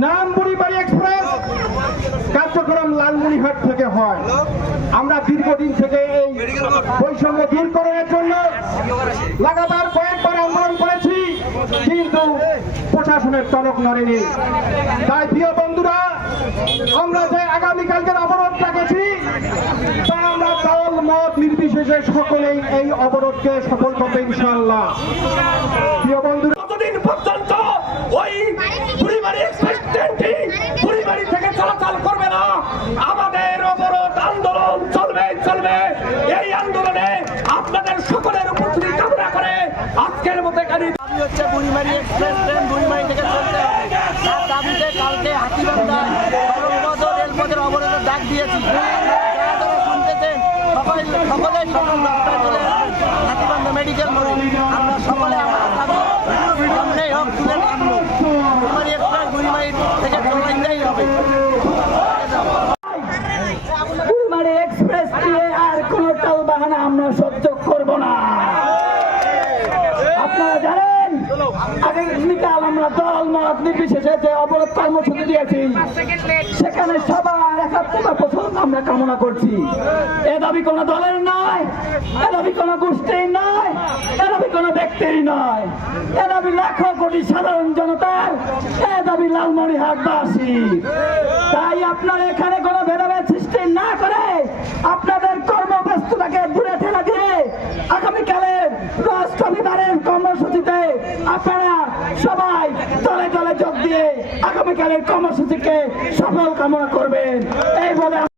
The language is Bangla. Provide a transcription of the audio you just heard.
নাম এক্সপ্রেস, কার্যক্রম লালমনিহাট থেকে হয়। আমরা দীর্ঘদিন থেকে এই বৈষম্য দূরকরণের জন্য লাগাতার কয়েকবার আন্দোলন করেছি, কিন্তু প্রশাসনের টনক নড়েনি। তাই প্রিয় বন্ধুরা, আমরা যে আগামীকালকের অবরোধ ডাকেছি তা আমরা দল মত নির্বিশেষে সকলেই এই অবরোধকে সফল করবে ইনশাআল্লাহ। প্রিয় বন্ধুরা কতদিন ওই বুড়িবাড়ি এক্সপ্রেস ট্রেনটি বুড়িবাড়ি থেকে চলাচল করবে না আমাদের অবরোধ আন্দোলন চলবে চলবে এই আন্দোলনে আপনাদের সকলের উপস্থিতি কামনা করে আজকের মতো এখানে দাবি হচ্ছে বুড়িমারি এক্সপ্রেস ট্রেন বুড়িমারি থেকে চলতে হবে? দাবিতে কালকে হাতিবান্ধায় সড়কপথ রেলপথের অবরোধের ডাক দিয়েছি। শুনতেছেন সকল সকলেই চলে হাতিবান্ধা মেডিকেল মোড়ে আমরা সকলে আমার সহ্য করব না আপনারা জানেন আগামীকাল আমরা দল, মত, নির্বিশেষে যে অবরোধ কর্মসূচি দিয়েছি, সেখানে সবার একাত্মতা পছন্দ আমরা কামনা করছি। এ দাবি কোন দলের নয়, এ দাবি কোন গোষ্ঠীর নয়, এ দাবি কোন ব্যক্তির নয়। এ দাবি লাখো কোটি সাধারণ জনতার, এ দাবি লালমনিহাটবাসী তাই আপনার এখানে কোনো ভেদাভেদ সৃষ্টি না করে আপনাদের কর্মব্যস্ততাকে দূরে ঠেলে দিয়ে আগামীকালের রবিবারের কর্মসূচিতে আপনারা সবাই দলে দলে যোগ দিয়ে আগামীকালের কর্মসূচিকে সফল কামনা করবেন। এই বলে